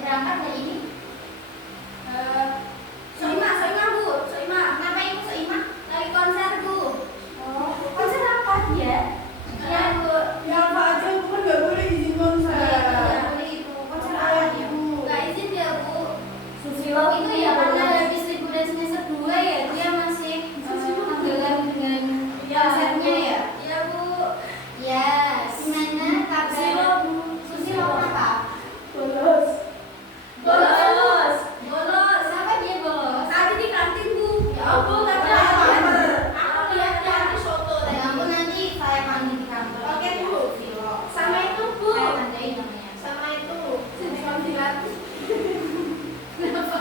berangkat hari ini? Soimah Bu. Soimah. Ngapain Bu Soimah? Lagi konser Bu. Oh, konser apa dia? Ya Bu. Ya apa aja, Bu kan nggak boleh izin konser. Iya, boleh Ibu. Konser apa dia? Nggak izin dia Bu. Susilo Itu ya karena habis liburan semester 2 ya, dia masih tenggelam dengan konsernya ya. Iya Bu. Ya, gimana kabar? Susilo apa? bolos. Siapa dia bolos? Tadi di kantin Bu. Ya ampun, Tadi ada ada apa? kamar. Aku lihat dari foto Ya tadi. ampun, nanti saya panggil di kantor. Oke, Bu. Susilo. Sama itu Bu. Saya tandain namanya. Sama itu. Sini panggilan. Kenapa?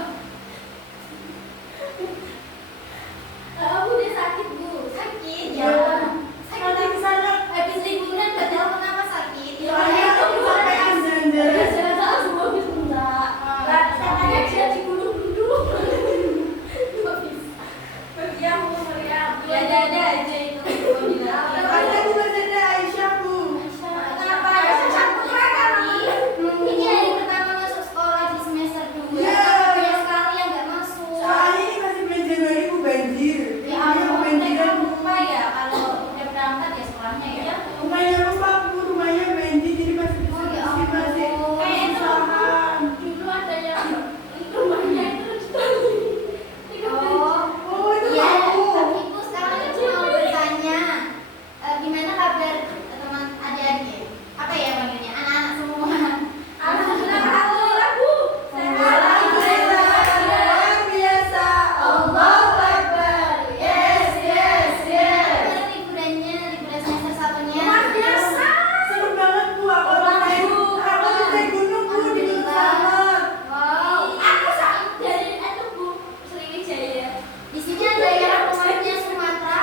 Bu dia sakit Bu. Sakit ya. Nanti Sakit. di sana. Habis liburan nggak tahu kenapa sakit. Ya, aku sampean jalan-jalan. Jalan-jalan semua gitu enggak. Katanya dia di Gunung Duduk. Nggak bisa. Meriam Bu, meriam. Ya ada aja itu. Gua bilang. Ada Bu bercanda Aisyah Bu. Kenapa ada satu lagi? Ini hari pertama masuk sekolah di semester 2. Ya. Banyak sekali yang nggak masuk. Soalnya ini masih bulan Januari Bu, banjir. Ya Ini ampun, mereka banjiran Bu. lupa ya kalau udah berangkat ya sekolahnya ya. Rumahnya lupa Bu, rumahnya banjir jadi masih Oh, ya masih masih ampun. Kayak itu kesusahan. dulu ada yang rumahnya itu Oh, Oh itu iya. aku. Ibu sekarang aku mau bertanya, gimana kabar teman adik-adik? Apa ya panggilnya? Anak-anak semua. Alhamdulillah Bu. Alhamdulillah, luar biasa. Allahu Akbar. Yes, yes, yes. Gimana liburannya? Liburan semester satunya? Luar biasa. Seru banget Bu, aku naik gunung Bu di Gunung Selamat. Wow. Aku dari itu Bu, Sriwijaya. Di sini ada yang rumahnya Sumatera.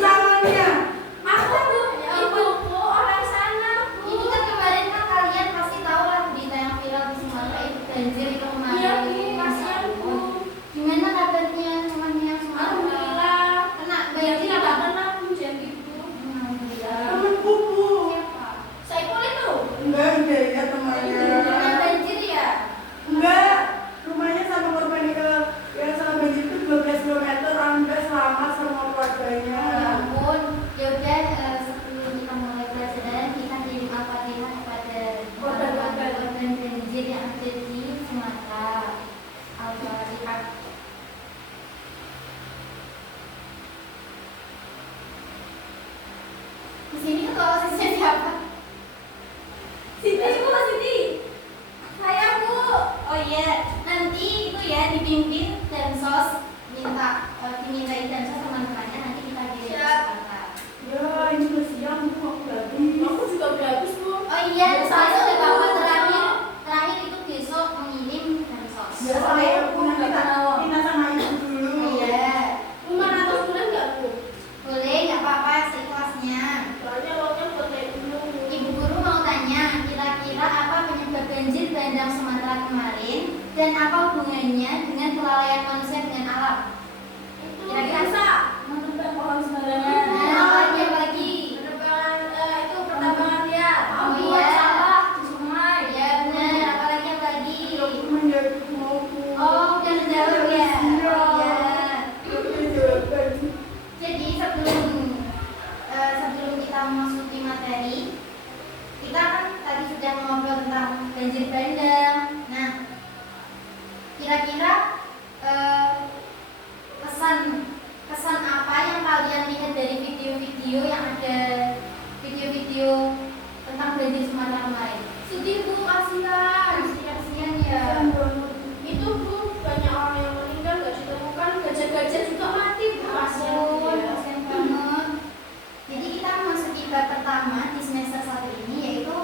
Calonnya. Aku Bu, ibu Bu orang sana Bu. Ini kan kemarin kan kalian pasti tahu lah berita yang viral di Sumatera itu banjir itu kemarin. Iya Bu, kasihan Bu. Gimana kabarnya rumahnya Sumatera? Alhamdulillah. Kena Banyak banjir tidak apa? pernah Bu jadi Bu. Alhamdulillah. Temenku Bu. Siapa? Saiful itu. Enggak, ya temannya. Kena banjir ya? Enggak, rumahnya sama korban yang sama banjir itu 12 km. Alhamdulillah selamat sama keluarganya. Ya ampun. Ya udah sebelum kita mulai pelajaran kita kirim Al-Fatihah kepada korban banjir yang ada di Sumatera. Al-Fatihah. Di sini ketua OSISnya siapa? Siti Bu, Siti. Saya Bu. Oh iya, nanti itu ya dipimpin Dansos dimintai Dansos teman-temannya nanti kita kirim ke Siap. Jakarta. Ya, ini udah siang Bu, aku lagi. Aku juga udah habis Bu. Oh iya, saya udah bawa terakhir itu besok mengirim Dansos. Ya, saya Bu nanti tak Tina sama Ibu dulu. Oh iya, 500 bulan nggak Bu? boleh nggak apa-apa seikhlasnya. Soalnya uangnya buat naik gunung. Ibu guru mau tanya, kira-kira apa penyebab banjir bandang Sumatera kemarin dan apa hubungannya dengan kelalaian manusia dengan alam? Itu Kira-kira bisa. Menebak pohon Nah, sembarangan. apa lagi? Penerbangan itu pertambangan liar. Oh Membuang iya. sampah di sungai. Ya benar, apalagi? Menjadi mauku. Oh, udah menjawab ya? Iya. Oh iya. Oke, jawaban. Jadi sebelum kita memasuki materi, kita kan tadi sudah ngobrol tentang banjir bandang. Nah, kira-kira pesan apa yang kalian lihat dari video-video yang ada video-video tentang banjir Sumatera kemarin? Sedih Bu, kasihan. Kasihan ya. Itu Bu, banyak orang yang meninggal nggak ditemukan. Gajah-gajah juga mati Bu. Kasihan Bu Ampun, ya. kasihan banget. Jadi kita memasuki bab pertama di semester 1 ini yaitu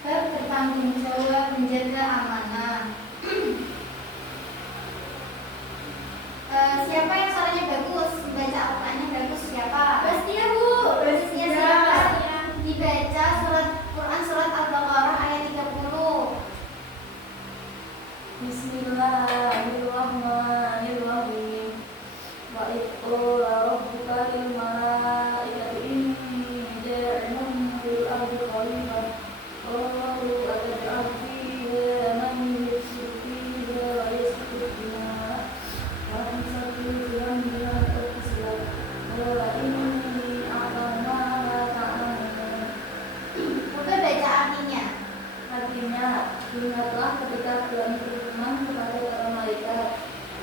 bab bertanggung jawab menjaga amanah. Siapa yang suaranya bagus? Baca Al-Qur'annya bagus siapa? Bastia Bu. Bastia siapa? Bastia. Dibaca surat Quran surat Al-Baqarah ayat 30. Bismillahirrahmanirrahim. Wa idh qala rabbuka lil malaikati inni ja'ilun fil ardi khalifah Ingatlah ketika Tuhan berfirman kepada para malaikat,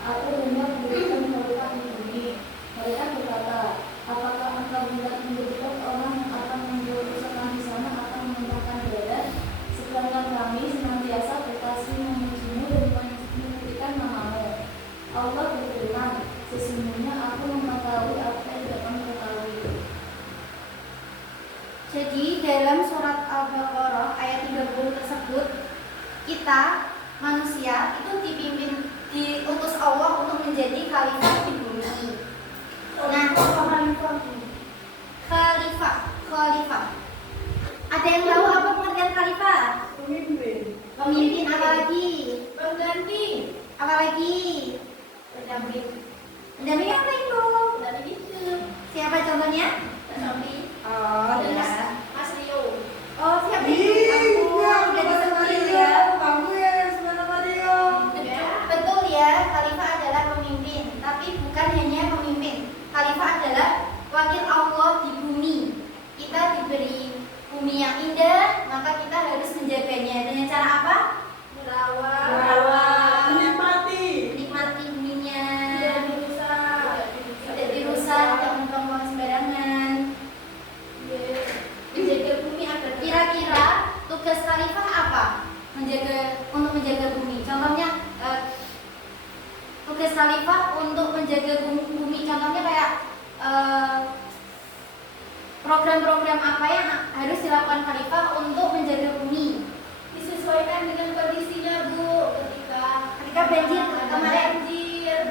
Aku hendak mendirikan khalifah di bumi. Mereka berkata, apakah engkau hendak mendirikan orang yang akan membuat kerusakan di sana atau menumpahkan darah? Sedangkan kami senantiasa berkasih memujimu dan menyebutkan namamu. Allah berfirman, sesungguhnya aku mengetahui apa yang tidak kamu ketahui. Jadi dalam surat Al-Baqarah ayat 30 tersebut, kita manusia itu diutus Allah untuk menjadi khalifah di bumi. Nah, khalifah. Ada yang tahu apa pengertian khalifah? Pemimpin. Pemimpin, apa lagi? Pengganti. Apa lagi? Pendamping. Pendamping apa itu? Pendamping itu. Siapa contohnya? Pendamping. Oh, Mas, ya. Mas Rio. Oh, siapa itu? Aku udah disebut ya. Kamu ya, sebenarnya Mario. Betul ya, khalifah adalah pemimpin, tapi bukan hanya pemimpin. Khalifah adalah wakil Allah di bumi. Kita diberi bumi yang indah, maka kita harus menjaganya. Dengan cara apa? Merawat. Menikmati buminya. Tidak dirusak. Tidak dirusak, tidak membuang sembarangan. Menjaga bumi agar Kira-kira tugas khalifah apa? Untuk menjaga bumi. Contohnya tugas khalifah untuk menjaga bumi. Contohnya kayak program-program apa yang harus dilakukan khalifah untuk menjaga bumi. disesuaikan dengan kondisinya, Bu. Ketika banjir kemarin,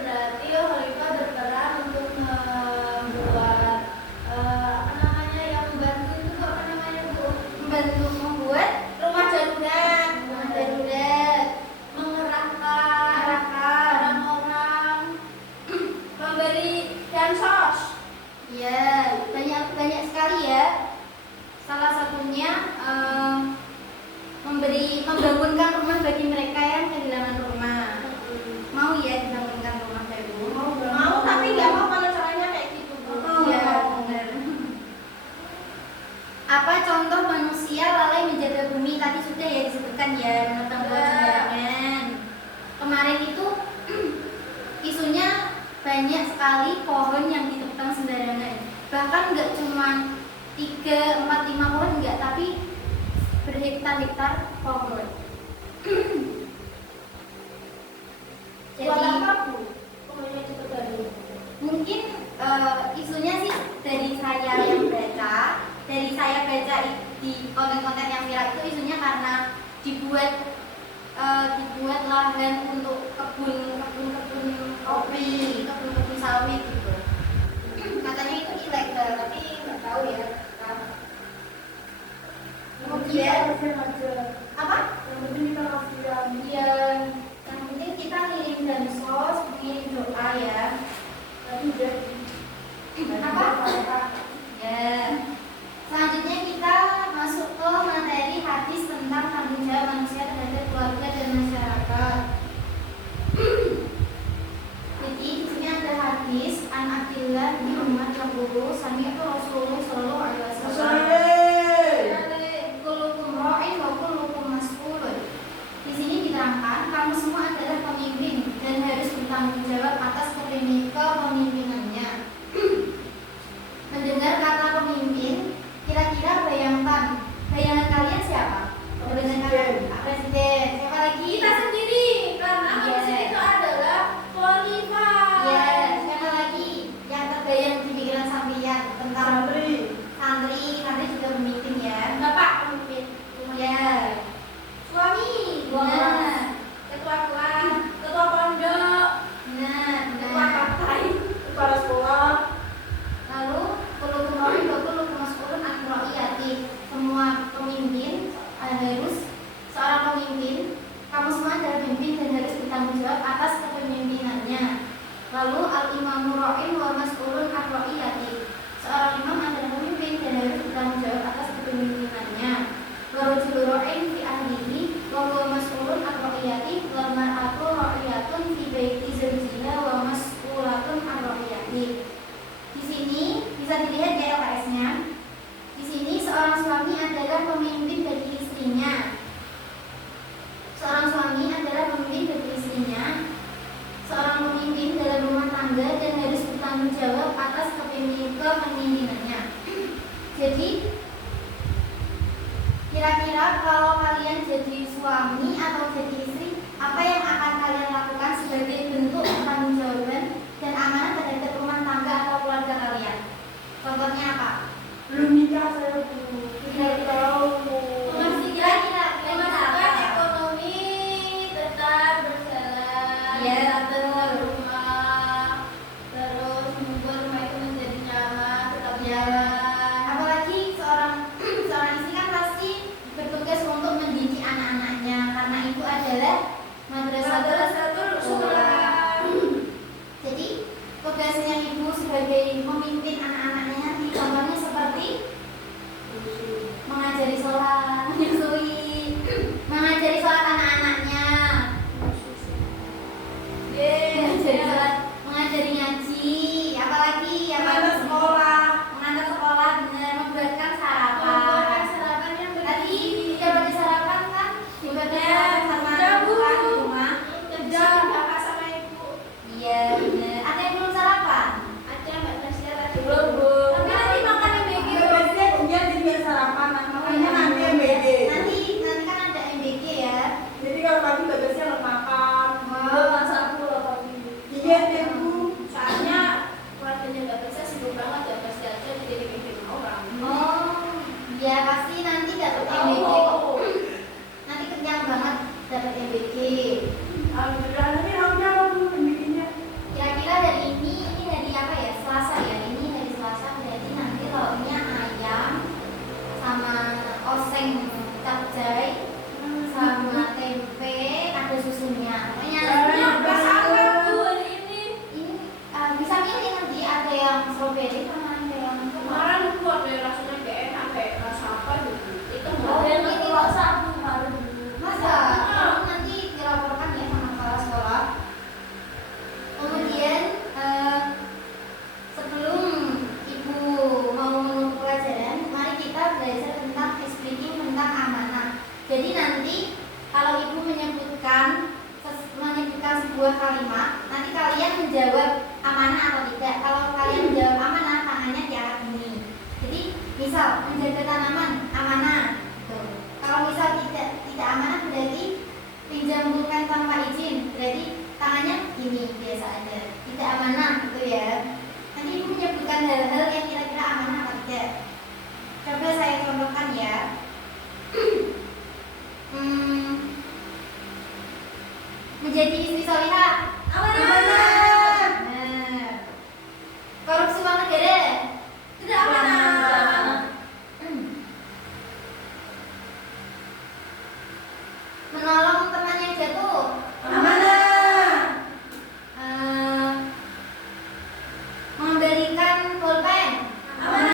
berarti khalifah berperan untuk membuat yang membantu itu apa namanya, Bu? membantu membuat Rumah darurat, mengerahkan orang-orang, memberi dansos. ya banyak sekali ya. Salah satunya membangunkan rumah bagi mereka yang kehilangan rumah. Mau ya dibangunkan rumah baru? Mau tapi nggak mau kalau caranya kayak gitu, Bu. Ya, benar. Apa contoh manusia lalai menjaga bumi? Tadi sudah ya disebutkan ya, menentang buang sembarangan. Kemarin itu isunya banyak sekali pohon yang ditebang sembarangan. Bahkan nggak cuma 3, 4, 5 pohon enggak, tapi berhektar-hektar pohon. Buat Jadi apa, Bu? Pohonnya ditebang. mungkin isunya sih dari saya baca di konten-konten yang viral itu isunya karena dibuat lahan untuk kebun kopi, kebun sawit gitu. Katanya itu ilegal, tapi nggak tahu ya. Kemudian apa? Yang penting kita kasihan. Ya, yang penting kita ngirim dansos, ngirim doa ya. Tapi udah. Apa? Ya. Selanjutnya kita masuk ke materi hadis tentang tanggung jawab manusia terhadap keluarga dan masyarakat. Jadi di sini ada hadis an Abdillah bin Umar yaqulu sami'tu Rasulullah sallallahu alaihi wasallam. Kullukum ra'in wa kullukum mas'ulun. Di sini diterangkan kamu semua adalah pemimpin dan harus bertanggung jawab atas kepemimpinannya. Mendengar kata pemimpin, kira-kira bayangan kalian siapa? Presiden. Siapa lagi? Kita sendiri, karena Iya. manusia itu adalah khalifah. Ya, siapa lagi yang terbayang di pikiran sampeyan tentang santri juga pemimpin ya. Bapak pemimpin, Ya. suami, Nah, ketua kelas, ketua pondok, ketua nah. partai. Kepala sekolah. Lalu kullukum ra'in wa kullukum mas'ulun an ra'iyati. Semua pemimpin seorang pemimpin, kamu semua adalah pemimpin dan harus bertanggung jawab atas kepemimpinannya. Lalu al-imamu ra'in wa mas'ulun an ra'iyati. Seorang imam adalah pemimpin dan harus bertanggung jawab atas kepemimpinannya. Wa rajulu ra'in fi ahlihi wa huwa mas'ulun an ra'iyati wal mar'atu ra'iyatun fi baiti zawjiha wa mas'ulatun an ra'iyati. Di sini bisa dilihat ya LKS-nya. Di sini seorang suami adalah pemimpin bagi istrinya. kalau kalian jadi suami atau jadi istri, apa yang akan kalian lakukan sebagai bentuk pertanggungjawaban dan amanah terhadap rumah tangga atau keluarga kalian? Contohnya apa? Belum nikah saya Bu. Tidak tahu. Masih kira-kira Memastikan ekonomi tetap berjalan. Iya, tetap betul. rumah. Terus membuat rumah itu menjadi nyaman, tetap Ya. nyaman. Apalagi seorang istri kan pasti bertugas untuk mendidik anak-anaknya karena itu adalah madrasatul sekolah. Jadi tugasnya ibu sebagai memimpin anak-anaknya nanti contohnya seperti mengajari sholat, menyusui, mengajari sholat anak-anaknya, mengajari sholat, mengajari ngaji, apalagi Mengantar sekolah. mengantar sekolah, benar membuatkan Membuatkan sarapan. sarapan yang Tadi bergizi. kita bagi sarapan kan dibuatkan Ya, sarapan sama sudah, Bu. ibu kan di rumah. Kerja kakak sama ibu. Iya benar. Ada yang belum sarapan? Ada Mbak Tasya tadi. Belum, Bu. Tapi nanti makan yang baby. Biasanya dia jadi sarapan, makanya nanti MBG. Nanti kan ada MBG ya. Jadi kalau pagi bagasnya harus makan. Belum masak dulu tapi. Iya deh Bu. Soalnya keluarganya Mbak Tasya sibuk banget ya pasti aja jadi bimbing orang. Oh, ya pasti nanti dapat MBG kok. Nanti kenyang banget dapat MBG. Alhamdulillah, nanti lauknya apa Bu MBG-nya? Kira-kira dari ini dari apa ya? Selasa ya. Ini dari Selasa berarti nanti lauknya ayam sama oseng capcay sama tempe ada susunya. Pokoknya Caranya nanti apa? Bu hari ini? ini bisa milih nanti ada yang strawberry sama ada yang Kemarin aku ada rasanya gak enak kayak rasa apa gitu. Itu Ada yang mau. keluar satu hari. masa nanti dilaporkan ya sama kepala sekolah. Kemudian sebelum ibu mau menutup pelajaran, mari kita belajar tentang speaking tentang amanah. Jadi nanti kalau ibu menyebutkan sebuah kalimat, nanti kalian menjawab amanah atau tidak. Kalau kalian menjawab amanah, tangannya diangkat gini. Jadi misal menjaga tanaman amanah. Tuh. Kalau misal tidak amanah berarti pinjam bukan tanpa izin, berarti tangannya gini biasa aja. Tidak amanah gitu ya. Nanti ibu menyebutkan hal-hal yang kira-kira amanah atau tidak. Coba saya contohkan ya. Menjadi istri solihah amanah. Nah. Korupsi uang negara tidak amanah. Menolong